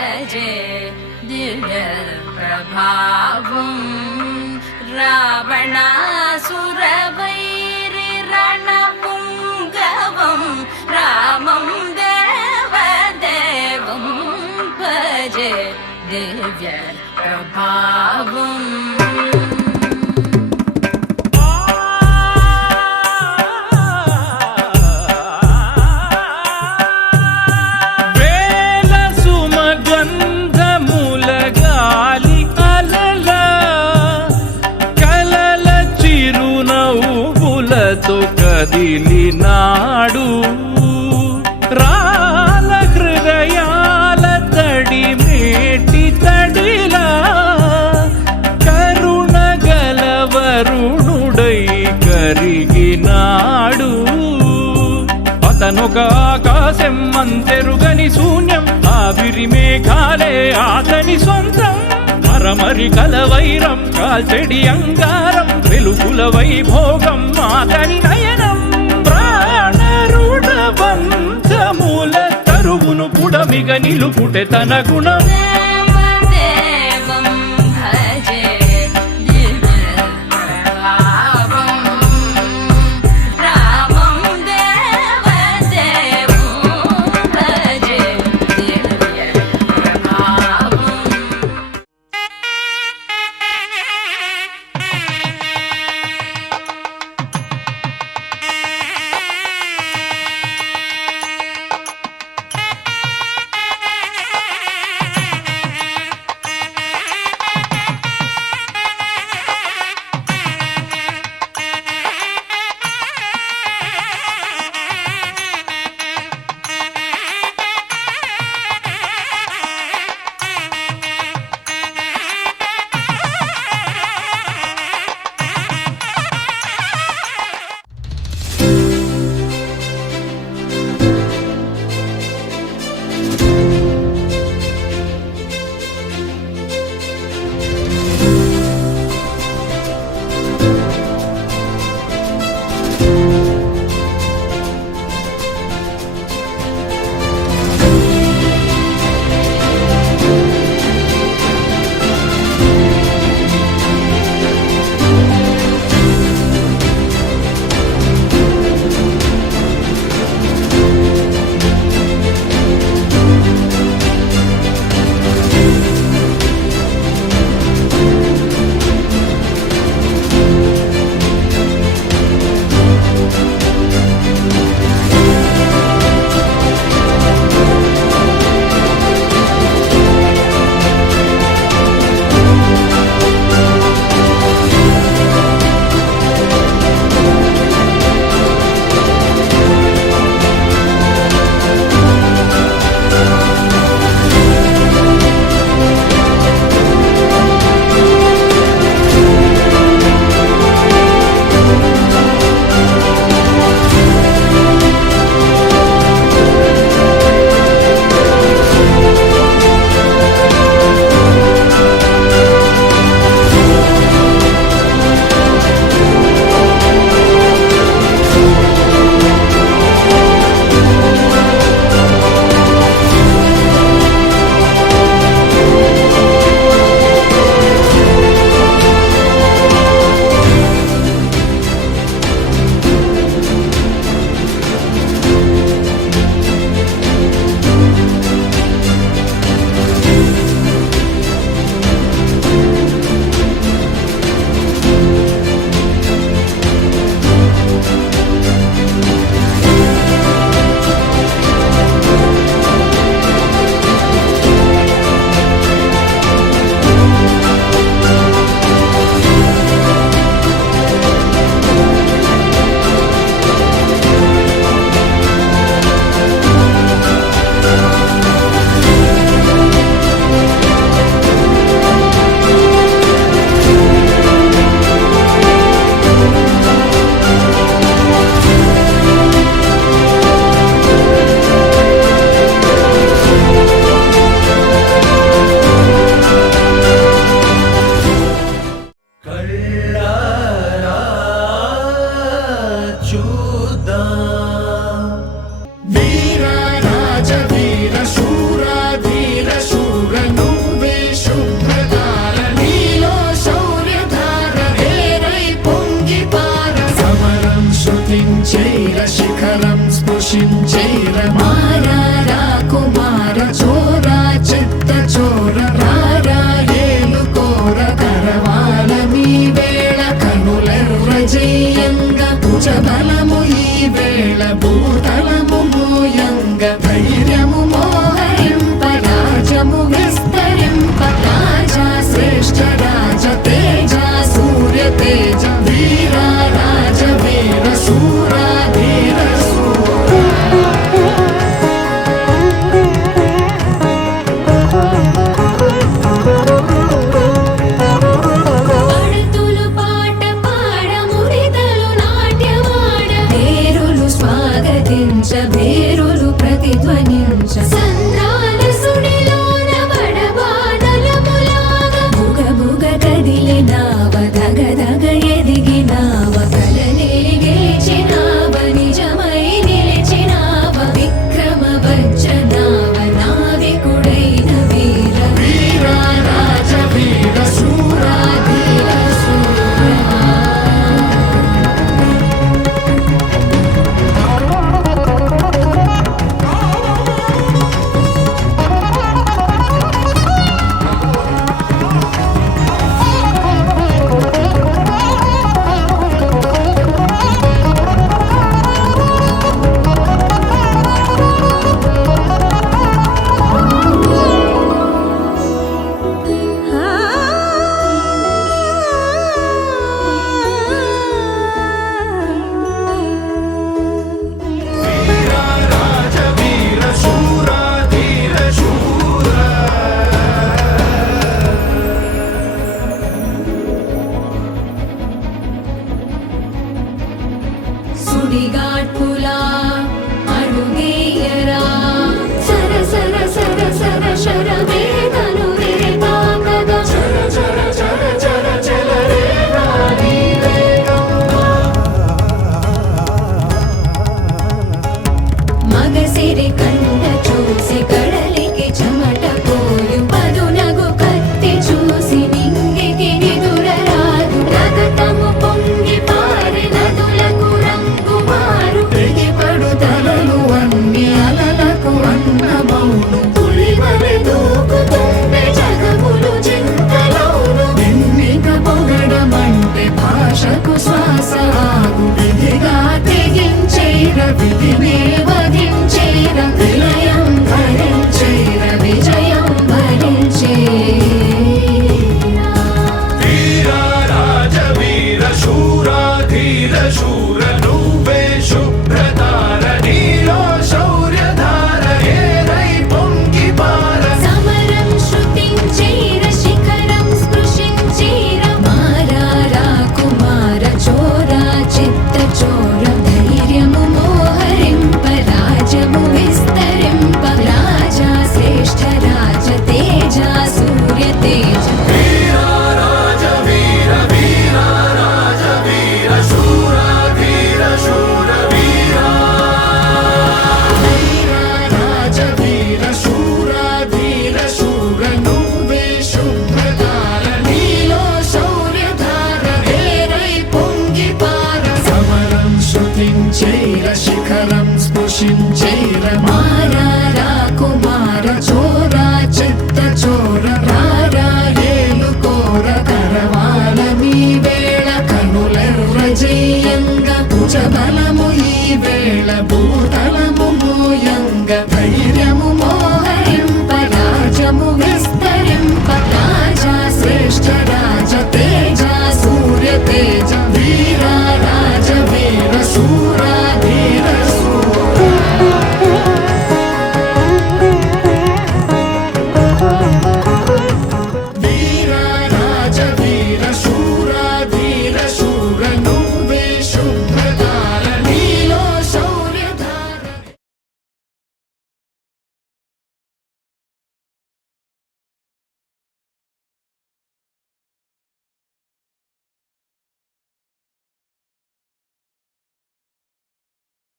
భజే దివ్య ప్రభావం రావణాసురవైరి రణపుంగవం రామం దేవదేవం భజే దివ్య ప్రభావం కదిలినాడు రాల హృదయాల తడి మేటి తడిలా కరుణ గలవరుణుడై కరిగినాడు అతనొక ఆకాశం అంతెరుగని శూన్యం ఆవిరి మేఘాలే అతని సొంతం మరమరి కలవైరం కాల్చెడి అంగారం వెలుగుల వైభోగం అతని నయనం ప్రాణరుణవంతముల తరువును పుడమిగ నిలుపుటె తన గుణం वीर राज वीर शूर धीर शूर స్పృశించైర శిఖరం స్పృశించైర మారా కుమార చోరా చిత్త చోర రారా ఏలుకోర కరవాల మీ వేళ కనులెర్ర జయంగ భుజబలము ఈ వేళ భూతలము మోయంగ ధైర్యము మోహరింప రాజము విస్తరింప రాజా శ్రేష్ఠ రాజ తేజ సూర్య తేజ వీర రాజ వీర శూర ధీర పడుతులు పాట పాడ మురితలు నాట్యమాడ వేరులు స్వాగతించ వేరులు ప్రతిధ్వనించ సంద్రాల సుడిలోన బడబానలములాగ బుగ బుగ కదిలినావ దగ దగ ఎదిగినావ కలనే గెలిచినావ నిజమై నిలిచినావ విక్రమ వజ్రనావ నావికుడైన వీర వీర రాజ వీర శూర ధీర రాజ వీర శూర ధీర శూర సుడిగాడ్పులా అడుగేయరా సర సర సర సర శరమేదను విరిపాకగా చర చర చర చర చలరే రాణి వేగం మగసిరి కంట చూసి కడలికి చెమట పోయు పదునగు కత్తి చూసి నింగికి నిదురరాదు రగతము పొంగి పారి నదులకు రంగు మారు తెగిపడు తలలు అన్ని అలలకు అన్నమౌను పులివలె దూకుతుండే జగములు చింతలౌను ఎన్నిక పొగడమంటే భాషకు శ్వాస ఆగు విధిగా తెగించేర విధినే వధించేర విలయం భరించేర విజయం భరించేర వీర రాజ వీర శూర ధీర శూర నువ్వే శుభ్రతార నీలో శౌర్యధార ఏరై పొంగి పార సమరం శృతించేర శిఖరం స్పృశించేర మారా కుమార చోర చిత్త చోర ధైర్యము మోహరింప రాజము విస్తరింప రాజా శ్రేష్ఠ రాజ తేజ సూర్య తేజ వీర రాజ వీర వీర రాజ వీర శూర ధీర శూర వీర వీర రాజ వీర శూర ధీర శూర నువ్వే శుభ్రతార నీలో శౌర్యధార ఏరై పొంగి పార సమరం శృతించైర శిఖరం స్పృశించైర మారా కుమార చోర చిత్త చోర రారా ఏలుకోర కరవాల మీ వేళ కనులెర్ర జయంగ భుజబలము ఈ వేళ భూతలము మోయంగ ధైర్యము మో